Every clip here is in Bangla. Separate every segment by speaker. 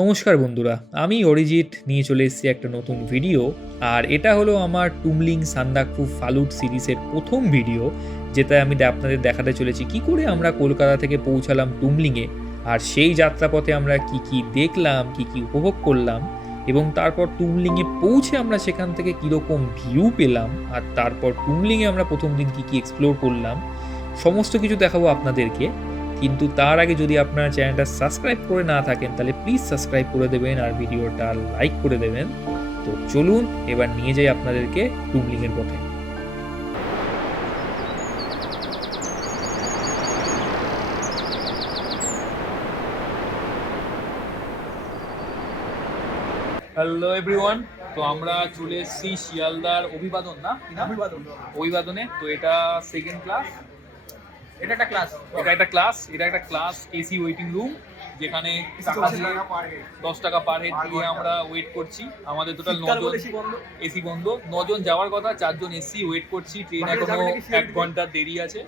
Speaker 1: নমস্কার বন্ধুরা, আমি অরিজিৎ নিয়ে চলে এসেছি একটা নতুন ভিডিও আর এটা হলো আমার টুমলিং সান্দাকফু ফালুট সিরিজের প্রথম ভিডিও যেটা আমি আপনাদের দেখাতে চলেছি কি করে আমরা কলকাতা থেকে পৌঁছালাম টুমলিংয়ে আর সেই যাত্রাপথে আমরা কি কি দেখলাম, কি কি উপভোগ করলাম, এবং তারপর টুমলিংয়ে পৌঁছে আমরা সেখান থেকে কীরকম ভিউ পেলাম, আর তারপর টুমলিংয়ে আমরা প্রথম দিন কি কি এক্সপ্লোর করলাম, সমস্ত কিছু দেখাবো আপনাদেরকে। কিন্তু তার আগে যদি আপনারা চ্যানেলটা সাবস্ক্রাইব করে না থাকেন তাহলে প্লিজ সাবস্ক্রাইব করে দেবেন আর ভিডিওটা লাইক করে দেবেন। তো চলুন এবার নিয়ে যাই আপনাদেরকে টুমলিংয়ের পথে। হ্যালো এভরিওয়ান তো আমরা চলে এসেছি শিয়ালদার অভিবাদন না অভিবাদন। অভিবাদনে তো এটা সেকেন্ড ক্লাস
Speaker 2: এটা একটা ক্লাস
Speaker 1: এটা একটা ক্লাস এটা একটা ক্লাস এসি ওয়েটিং রুম যেখানে দশ টাকা পার হেড দিয়ে আমরা ওয়েট করছি। আমাদের টোটাল নজন এসি বন্ধ। নজন যাওয়ার কথা চারজন এসি ওয়েট করছি। ট্রেন
Speaker 2: এখনও
Speaker 1: এক ঘণ্টার দেরি আছে।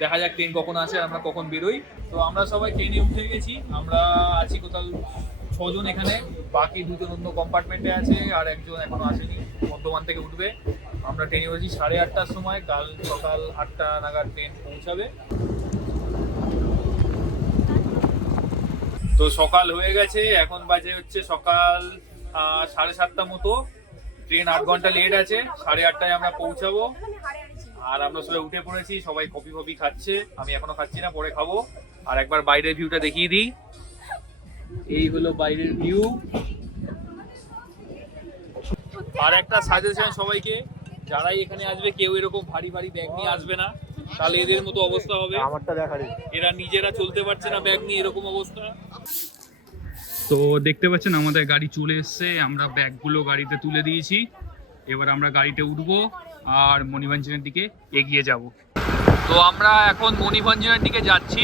Speaker 1: দেখা যাক ট্রেন কখন আসে আমরা কখন বেরোই। তো আমরা সবাই ট্রেনে উঠে গেছি। আমরা আছি কোথাও ছজন এখানে। বাকি দুজন অন্য কম্পার্টমেন্টে আছে আর একজন এখনও আসেনি। বর্ধমান থেকে উঠবে। আমরা ট্রেনে উঠেছি সাড়ে আটটার সময়, কাল সকাল আটটা নাগাদ ট্রেন পৌঁছাবে। তো সকাল হয়ে গেছে, এখন বাজে হচ্ছে সকাল সাড়ে সাতটা মতো। ট্রেন আট ঘণ্টা লেট আছে, সাড়ে আটটায় আমরা পৌঁছাবো। আর আমরা সবাই উঠে পড়েছি, সবাই কফি ফফি খাচ্ছে। আমি এখনও খাচ্ছি না, পরে খাব। আর একবার বাইরের ভিউটা দেখিয়ে দিই। এই হলো বাইরের ভিউ আর একটা সাজেশন সবাইকে যারাই এখানে আসবে কেউ এরকম ভারী ভারী ব্যাগ নিয়ে আসবে না। তাহলে এদের মতো অবস্থা হবে।
Speaker 2: আমারটা দেখা
Speaker 1: এরা নিজেরা চলতে পারছে না ব্যাগ নিয়ে এরকম অবস্থা।
Speaker 3: তো দেখতে পাচ্ছেন আমাদের গাড়ি চলে এসছে। আমরা ব্যাগগুলো গাড়িতে তুলে দিয়েছি। এবার আমরা গাড়িতে উঠবো আর মণিভঞ্জনের দিকে এগিয়ে যাব।
Speaker 1: তো আমরা এখন মণিভঞ্জনের দিকে যাচ্ছি।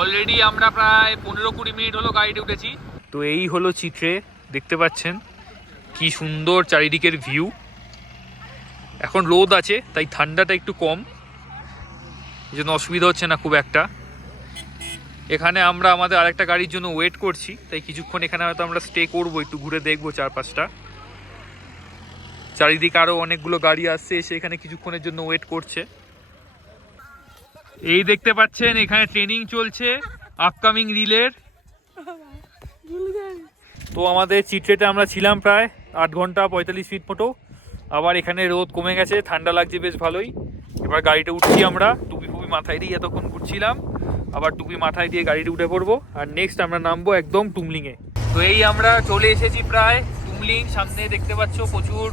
Speaker 1: অলরেডি আমরা প্রায় পনেরো কুড়ি মিনিট হলো গাড়িতে উঠেছি। তো এই হলো চিত্রে দেখতে পাচ্ছেন কি সুন্দর চারিদিকের ভিউ এখন রোদ আছে তাই ঠান্ডাটা একটু কম। এই জন্য অসুবিধা হচ্ছে না খুব একটা। এখানে আমরা আমাদের আরেকটা গাড়ির জন্য ওয়েট করছি তাই কিছুক্ষণ এখানে হয়তো আমরা স্টে করব একটু ঘুরে দেখব চার পাঁচটা চারিদিকে আরও অনেকগুলো গাড়ি আসছে এসে এখানে কিছুক্ষণের জন্য ওয়েট করছে। এই দেখতে পাচ্ছেন এখানে ট্রেনিং চলছে আপকামিং রিলের তো আমাদের চিত্রেতে আমরা ছিলাম প্রায় আট ঘণ্টা পঁয়তাল্লিশ মিনিট মতো। আবার এখানে রোদ কমে গেছে, ঠান্ডা লাগছে বেশ ভালোই। এবার গাড়িটা উঠছি আমরা, টুপি ফুপি মাথায় দিয়ে এতক্ষণ ঘুরছিলাম, আবার টুপি মাথায় দিয়ে গাড়িটা উঠে পড়ব। আর নেক্সট আমরা নামবো একদম টুমলিংয়ে তো এই আমরা চলে এসেছি প্রায় টুমলিং, সামনে দেখতে পাচ্ছ প্রচুর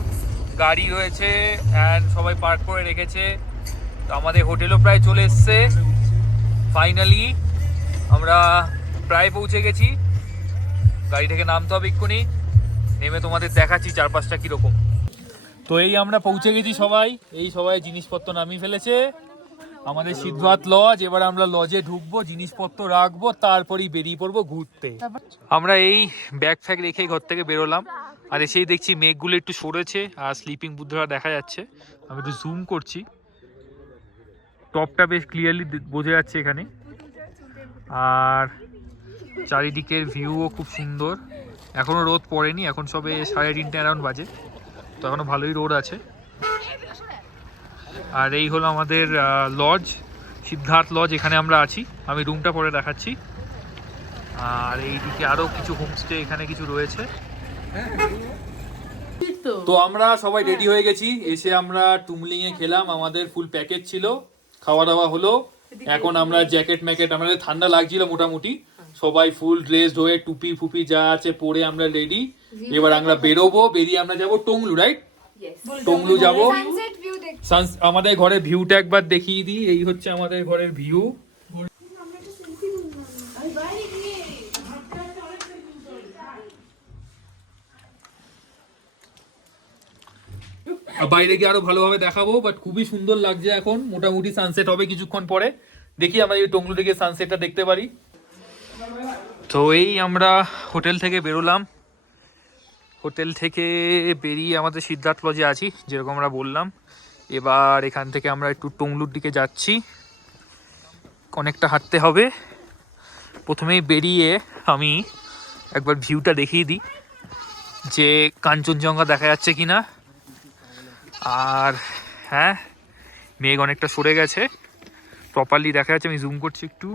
Speaker 1: গাড়ি রয়েছে অ্যান্ড সবাই পার্ক করে রেখেছে। তো আমাদের হোটেলও প্রায় চলে এসছে। ফাইনালি আমরা প্রায় পৌঁছে গেছি। গাড়ি থেকে নামতে হবে এক্ষুনি। নেমে তোমাদের দেখাচ্ছি চারপাশটা কীরকম। তো এই আমরা পৌঁছে গেছি সবাই। এই সবাই জিনিসপত্র নামিয়ে ফেলেছে। আমাদের সিদ্ধহাত লজ এবার আমরা লজে ঢুকবো, জিনিসপত্র রাখব, তারপরেই বেরিয়ে পড়ব ঘুরতে। আমরা এই ব্যাগ ফ্যাগ রেখে ঘর থেকে বেরোলাম। আর এসেই দেখছি মেঘগুলো একটু সরেছে, আর স্লিপিং বুদ্ধরা দেখা যাচ্ছে। আমি একটু জুম করছি। টপটা বেশ ক্লিয়ারলি বোঝা যাচ্ছে এখানে। আর চারিদিকের ভিউও খুব সুন্দর। এখনও রোদ পড়েনি, এখন সবে সাড়ে তিনটে অ্যারাউন্ড বাজে। তো এখনও ভালোই রোড আছে। আর এই হলো আমাদের লজ সিদ্ধার্থ লজ এখানে আমরা আছি। আমি রুমটা পরে দেখাচ্ছি। আর এইদিকে আরও কিছু হোমস্টে এখানে কিছু রয়েছে। তো আমরা সবাই রেডি হয়ে গেছি। এসে আমরা টুমলিং এ খেলাম। আমাদের ফুল প্যাকেজ ছিল। খাওয়া দাওয়া হলো এখন আমরা জ্যাকেট ম্যাকেট আমাদের ঠান্ডা লাগছিল মোটামুটি। সবাই ফুল ড্রেস হয়ে টুপি ফুপি যা আছে পরে আমরা রেডি এবার আমরা বেরোবো বেরিয়ে আমরা যাব টংলু রাইট টংলু যাব।
Speaker 4: সানসেট ভিউ দেখ
Speaker 1: সানস- আমাদের ঘরের ভিউটা একবার দেখিয়ে দিই এই হচ্ছে আমাদের ঘরের ভিউ বাইরে গিয়ে আরও ভালোভাবে দেখাবো বাট খুবই সুন্দর লাগছে এখন। মোটামুটি সানসেট হবে কিছুক্ষণ পরে। দেখি আমরা এই টংলু থেকে সানসেটটা দেখতে পারি। তো এই আমরা হোটেল থেকে বেরোলাম। হোটেল থেকে বেরিয়ে আমাদের সিদ্ধার্থ লজে আছি, যেরকম আমরা বললাম। এবার এখান থেকে আমরা একটু টংলুর দিকে যাচ্ছি। অনেকটা হাঁটতে হবে। প্রথমেই বেরিয়ে আমি একবার ভিউটা দেখিয়ে দিই, যে কাঞ্চনজঙ্ঘা দেখা যাচ্ছে কি না আর হ্যাঁ মেঘ অনেকটা সরে গেছে। প্রপারলি দেখা যাচ্ছে, আমি জুম করছি একটু।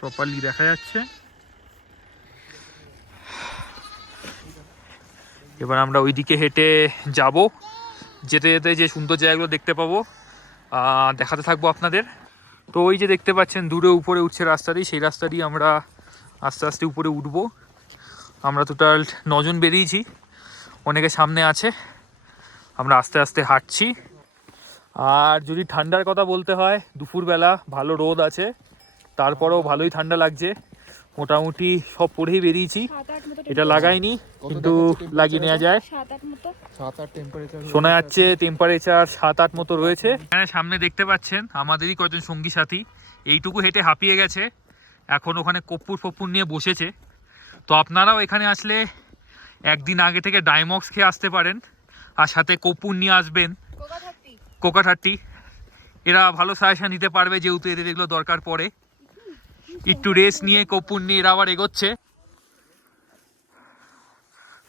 Speaker 1: প্রপারলি দেখা যাচ্ছে। এবার আমরা ওইদিকে হেঁটে যাব। যেতে যেতে যে সুন্দর জায়গাগুলো দেখতে পাবো দেখাতে থাকব আপনাদের। তো ওই যে দেখতে পাচ্ছেন, দূরে উপরে উঠছে রাস্তাটি, সেই রাস্তাটি আমরা আস্তে আস্তে উপরে উঠব। আমরা টোটাল নজন বেরিয়েছি, অনেকে সামনে আছে। আমরা আস্তে আস্তে হাঁটছি। আর যদি ঠান্ডার কথা বলতে হয়, দুপুরবেলা ভালো রোদ আছে, তারপরেও ভালোই ঠান্ডা লাগছে। মোটামুটি সব পরেই বেরিয়েছি। এটা লাগাইনি কিন্তু লাগিয়ে নেওয়া যায়। শোনা যাচ্ছে টেম্পারেচার সাত আট মতো রয়েছে। এখানে সামনে দেখতে পাচ্ছেন আমাদেরই কয়েকজন সঙ্গী সাথী। এইটুকু হেঁটে হাঁপিয়ে গেছে। এখন ওখানে কপ্পুর ফপ্পুর নিয়ে বসেছে। তো আপনারাও এখানে আসলে একদিন আগে থেকে ডাইমক্স খেয়ে আসতে পারেন। আর সাথে কপ্পুর নিয়ে আসবেন।
Speaker 4: কোকা থাকতি
Speaker 1: কোকা থার্টি। এরা ভালো সাজেশন দিতে পারবে যেহেতু এদের এগুলো দরকার পড়ে। একটু রেস্ট নিয়ে কপুর নিয়ে আবার এগোচ্ছে।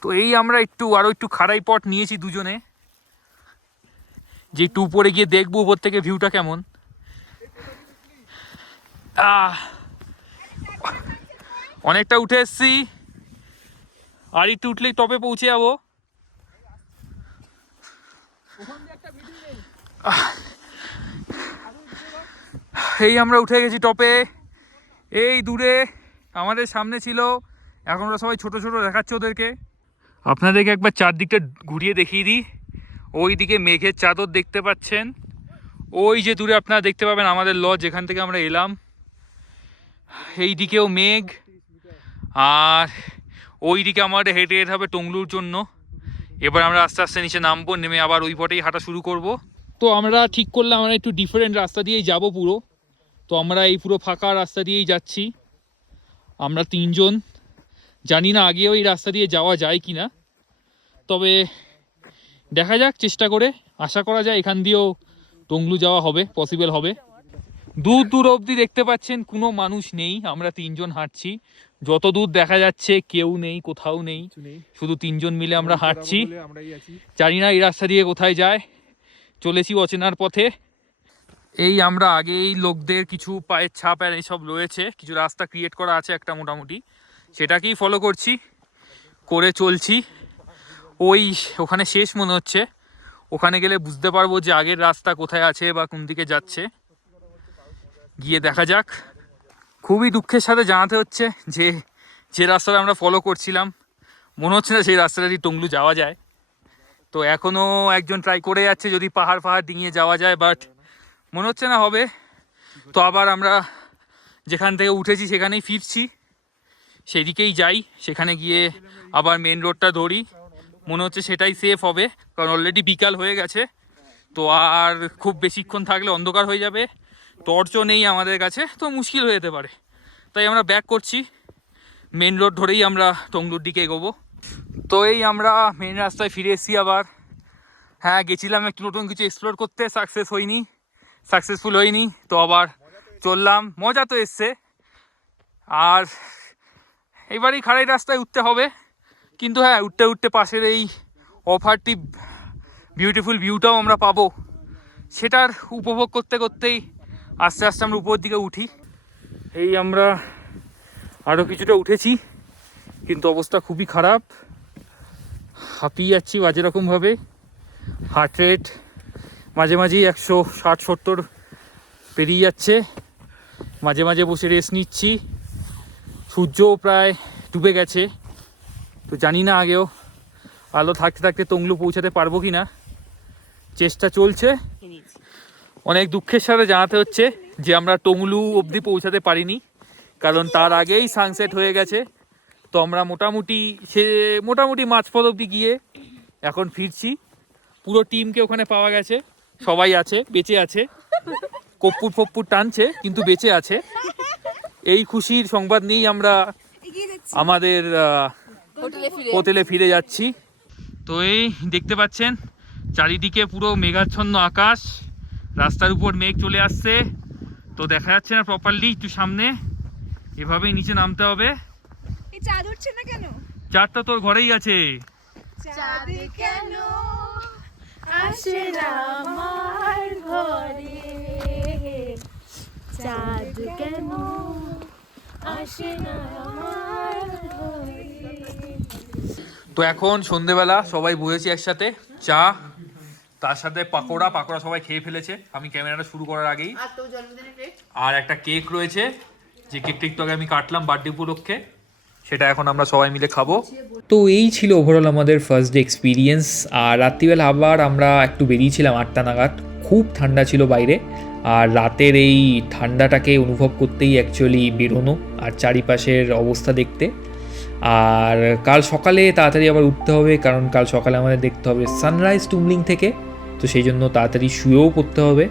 Speaker 1: তো এই আমরা একটু আরও একটু খাড়াই পট নিয়েছি দুজনে। যে একটু উপরে গিয়ে দেখব উপর থেকে ভিউটা কেমন। অনেকটা উঠে এসছি। আর একটু উঠলেই টপে পৌঁছে যাব। এই আমরা উঠে গেছি টপে। এই দূরে আমাদের সামনে ছিল, এখন ওরা সবাই ছোট ছোট দেখাচ্ছে ওদেরকে। আপনাদেরকে একবার চারদিকটা ঘুরিয়ে দেখিয়ে দিই। ওই দিকে মেঘের চাদর দেখতে পাচ্ছেন। ওই যে দূরে আপনারা দেখতে পাবেন আমাদের লজ যেখান থেকে আমরা এলাম। এই দিকেও মেঘ। আর ওই দিকে আমাদের হেঁটে যেতে হবে টংলুর জন্য। এবার আমরা আস্তে আস্তে নিচে নামবো, নেমে আবার ওই পটেই হাঁটা শুরু করব। তো আমরা ঠিক করলাম, আমরা একটু ডিফারেন্ট রাস্তা দিয়েই যাব পুরো। তো আমরা এই পুরো ফাঁকা রাস্তা দিয়েই যাচ্ছি। আমরা তিনজন। জানি না আগেও এই রাস্তা দিয়ে যাওয়া যায় কি না তবে দেখা যাক চেষ্টা করে। আশা করা যায় এখান দিয়েও টংলু যাওয়া হবে পসিবল হবে। দূর দূর অবধি দেখতে পাচ্ছেন কোনো মানুষ নেই। আমরা তিনজন হাঁটছি। যত দূর দেখা যাচ্ছে কেউ নেই কোথাও নেই। শুধু তিনজন মিলে আমরা হাঁটছি। জানি না এই রাস্তা দিয়ে কোথায় যায়। চলেছি অচেনার পথে। এই আমরা আগেই লোকদের কিছু পায়ের ছাপ আর এইসব রয়েছে, কিছু রাস্তা ক্রিয়েট করা আছে একটা মোটামুটি। সেটাকেই ফলো করছি, করে চলছি। ওই ওখানে শেষ মনে হচ্ছে। ওখানে গেলে বুঝতে পারব যে আগের রাস্তা কোথায় আছে বা কোন দিকে যাচ্ছে। গিয়ে দেখা যাক। খুবই দুঃখের সাথে জানাতে হচ্ছে যে যে রাস্তাটা আমরা ফলো করছিলাম, মনে হচ্ছে না সেই রাস্তাটা দিয়ে টংলু যাওয়া যায়। তো এখনও একজন ট্রাই করে যাচ্ছে, যদি পাহাড় ফাহাড় ডিঙিয়ে যাওয়া যায় বাট মনে হচ্ছে না হবে। তো আবার আমরা যেখান থেকে উঠেছি সেখানেই ফিরছি। সেদিকেই যাই, সেখানে গিয়ে আবার মেন রোডটা ধরি। মনে হচ্ছে সেটাই সেফ হবে, কারণ অলরেডি বিকাল হয়ে গেছে। তো আর খুব বেশিক্ষণ থাকলে অন্ধকার হয়ে যাবে। টর্চও নেই আমাদের কাছে, তো মুশকিল হয়ে যেতে পারে। তাই আমরা ব্যাক করছি। মেন রোড ধরেই আমরা টংলুর দিকে এগোবো। তো এই আমরা মেন রাস্তায় ফিরে এসেছি আবার। হ্যাঁ গেছিলাম একটু নতুন কিছু এক্সপ্লোর করতে সাকসেস হয়নি। সাকসেসফুল হয়নি, তো আবার চললাম। মজা তো এসছে। আর এইবারই খাড়াই রাস্তায় উঠতে হবে। কিন্তু হ্যাঁ উঠতে উঠতে পাশের এই অফারটি বিউটিফুল ভিউটাও আমরা পাবো। সেটার উপভোগ করতে করতেই আস্তে আস্তে আমরা উপর দিকে উঠি। এই আমরা আরও কিছুটা উঠেছি, কিন্তু অবস্থা খুবই খারাপ। হাঁপিয়ে যাচ্ছি বাজে রকমভাবে হার্ট রেট মাঝেই একশো ষাট, সত্তর পেরিয়ে যাচ্ছে। মাঝে মাঝে বসে রেস্ট নিচ্ছি। সূর্যও প্রায় ডুবে গেছে। তো জানি না আগেও আলো থাকতে থাকতে তংলু পৌঁছাতে পারব কি না চেষ্টা চলছে। অনেক দুঃখের সাথে জানাতে হচ্ছে যে আমরা টংলু অবধি পৌঁছাতে পারিনি। কারণ তার আগেই সানসেট হয়ে গেছে। তো আমরা মোটামুটি সে মোটামুটি মাঝপথ অবধি গিয়ে এখন ফিরছি। পুরো টিমকে ওখানে পাওয়া গেছে। সবাই আছে বেঁচে আছে। কপ্পুর ফপ্পুর টানছে কিন্তু বেঁচে আছে। এই খুশির সংবাদ নিয়েই আমরা আমাদের
Speaker 4: হোটেলে ফিরে
Speaker 1: যাচ্ছি। তো এই দেখতে পাচ্ছেন চারিদিকে পুরো মেঘাচ্ছন্ন আকাশ। রাস্তার উপর মেঘ চলে আসছে। তো দেখা যাচ্ছে না প্রপারলি একটু সামনে। এভাবেই নিচে নামতে হবে।
Speaker 4: চাঁদ উঠছে না কেন?
Speaker 1: চারটা তোর ঘরেই আছে।
Speaker 4: চাঁদ কেন? আসে না আমার ঘরে। চাঁদ কেন আসে না আমার
Speaker 1: তো এখন সন্ধেবেলা সবাই বসেছি একসাথে চা তার সাথে পাকোড়া পাকোড়া সবাই খেয়ে ফেলেছে। আমি ক্যামেরাটা শুরু করার আগেই।
Speaker 4: আর তোর জন্মদিনের কেক
Speaker 1: আর একটা কেক রয়েছে যে কেকটা একটু আগে আমি কাটলাম বার্থডে উপলক্ষে। সেটা এখন আমরা সবাই মিলে খাব। তো এই ছিল ওভারঅল আমাদের ফার্স্ট ডে এক্সপিরিয়েন্স আর রাত্রিবেলা আবার আমরা একটু বেরিয়েছিলাম আটটা নাগাদ। খুব ঠান্ডা ছিল বাইরে, আর রাতের এই ঠান্ডাটাকে অনুভব করতেই অ্যাকচুয়ালি বেরোনো আর চারিপাশের অবস্থা দেখতে। আর কাল সকালে তাড়াতাড়ি আবার উঠতে হবে, কারণ কাল সকালে আমাদের দেখতে হবে সানরাইজ টুমলিং থেকে, তো সেই জন্য তাড়াতাড়ি শুয়েও পড়তে হবে।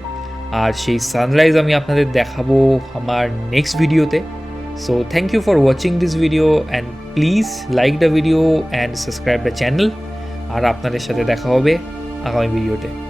Speaker 1: আর সেই সানরাইজ আমি আপনাদের দেখাবো আমার নেক্সট ভিডিওতে so thank you for watching this video and please like the video and subscribe the channel আর আপনাদের সাথে দেখা হবে আগামী ভিডিওতে